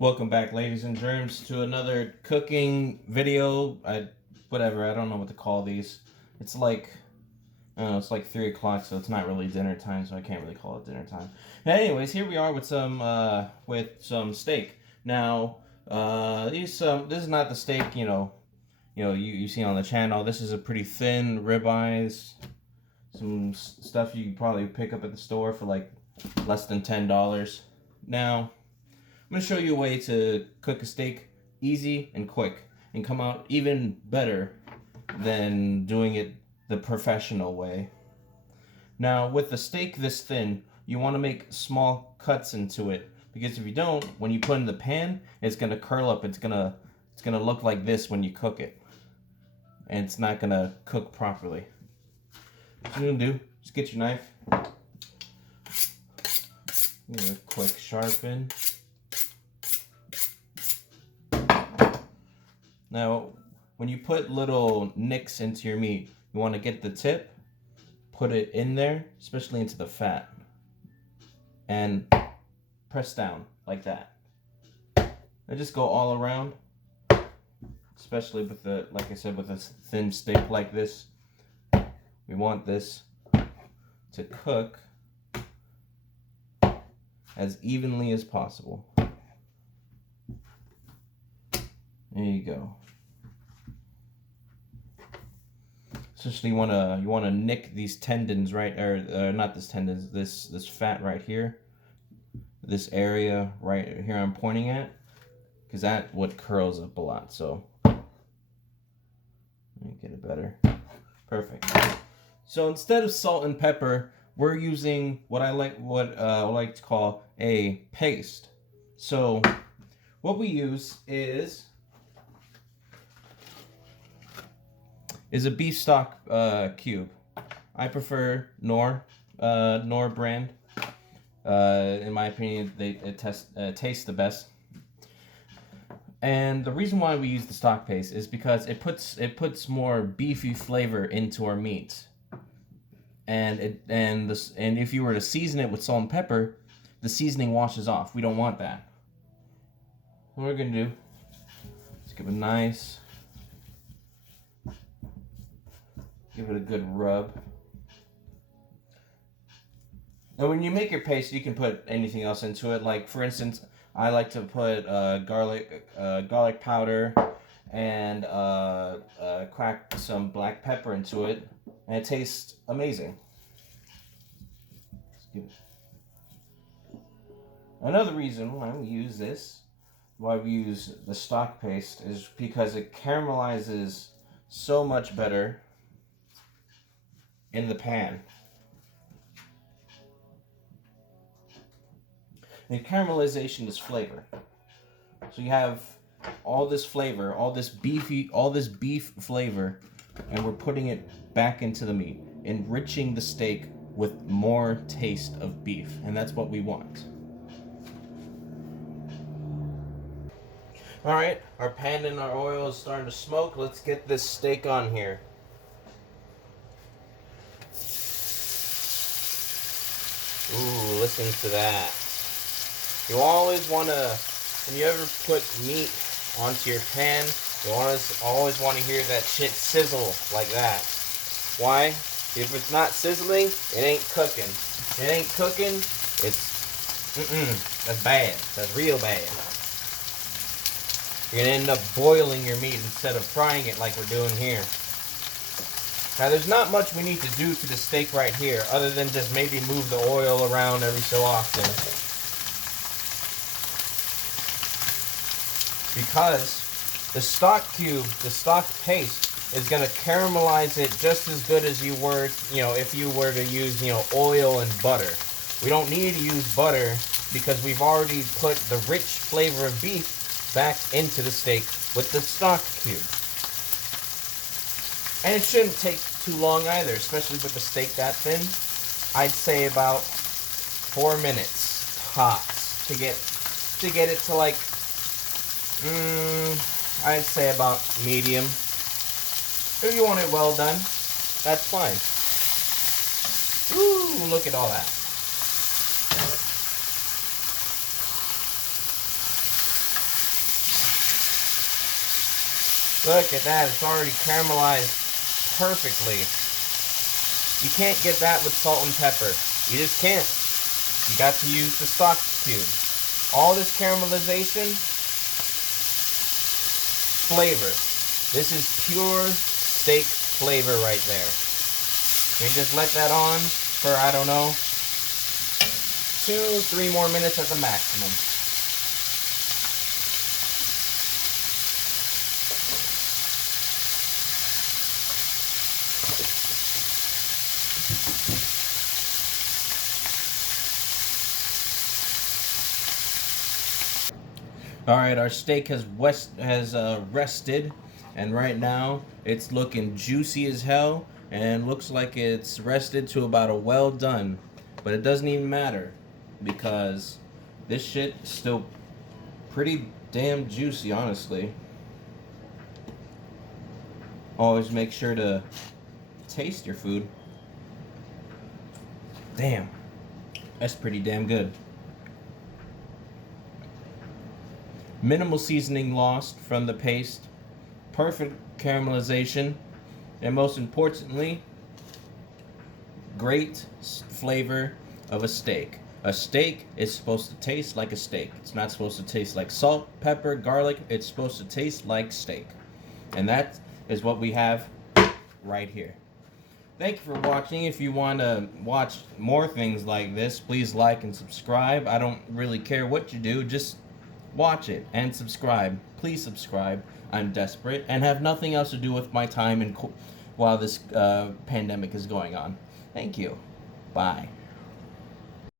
Welcome back, ladies and germs, to another cooking video. I don't know what to call these. It's like, I don't know, it's like 3 o'clock, so it's not really dinner time, so I can't really call it dinner time. Anyways, here we are with some steak. Now, this is not the steak, you see on the channel. This is a pretty thin ribeyes. Some stuff you could probably pick up at the store for like less than $10. Now, I'm going to show you a way to cook a steak easy and quick and come out even better than doing it the professional way. Now, with the steak this thin, you want to make small cuts into it, because if you don't, when you put it in the pan, it's going to curl up. It's going to look like this when you cook it, and it's not going to cook properly. What you're going to do, just get your knife, quick sharpen. Now, when you put little nicks into your meat, you want to get the tip, put it in there, especially into the fat, and press down like that. And just go all around, especially with like I said, with a thin steak like this. We want this to cook as evenly as possible. There you go. Especially you wanna nick these tendons, right? Or not this tendons, this fat right here, this area right here I'm pointing at, because that what curls up a lot. So let me get it better. Perfect. So instead of salt and pepper, we're using what I like to call a paste. So what we use is a beef stock cube. I prefer Knorr brand. In my opinion, it tastes the best. And the reason why we use the stock paste is because it puts more beefy flavor into our meat. And if you were to season it with salt and pepper, the seasoning washes off. We don't want that. What we're gonna do is give it a good rub. Now, when you make your paste, you can put anything else into it. Like, for instance, I like to put garlic powder and crack some black pepper into it, and it tastes amazing. Another reason why we use the stock paste, is because it caramelizes so much better in the pan. And caramelization is flavor. So you have all this flavor, all this beef flavor, and we're putting it back into the meat, enriching the steak with more taste of beef, and that's what we want. All right, our pan and our oil is starting to smoke. Let's get this steak on here. Ooh, listen to that. You always want to, when you ever put meat onto your pan, you always want to hear that shit sizzle like that. Why? If it's not sizzling, it ain't cooking. If it ain't cooking, that's bad. That's real bad. You're going to end up boiling your meat instead of frying it like we're doing here. Now, there's not much we need to do to the steak right here, other than just maybe move the oil around every so often. Because the stock paste is going to caramelize it just as good as you were, if you were to use, oil and butter. We don't need to use butter because we've already put the rich flavor of beef back into the steak with the stock cube. And it shouldn't take too long either, especially with the steak that thin. I'd say about 4 minutes tops to get it to like, I'd say about medium. If you want it well done, that's fine. Ooh, look at all that. Look at that, it's already caramelized perfectly. You can't get that with salt and pepper. You just can't. You got to use the stock cube. All this caramelization, flavor. This is pure steak flavor right there. You just let that on for, I don't know, 2-3 more minutes at the maximum. All right, our steak has rested, and right now it's looking juicy as hell, and looks like it's rested to about a well done. But it doesn't even matter because this shit is still pretty damn juicy, honestly. Always make sure to taste your food. Damn, that's pretty damn good. Minimal seasoning lost from the paste, perfect caramelization, and most importantly, great flavor of a steak. A steak is supposed to taste like a steak. It's not supposed to taste like salt, pepper, garlic. It's supposed to taste like steak. And that is what we have right here. Thank you for watching. If you want to watch more things like this, please like and subscribe. I don't really care what you do, just watch it and subscribe. Please subscribe. I'm desperate and have nothing else to do with my time while this pandemic is going on. Thank you. Bye.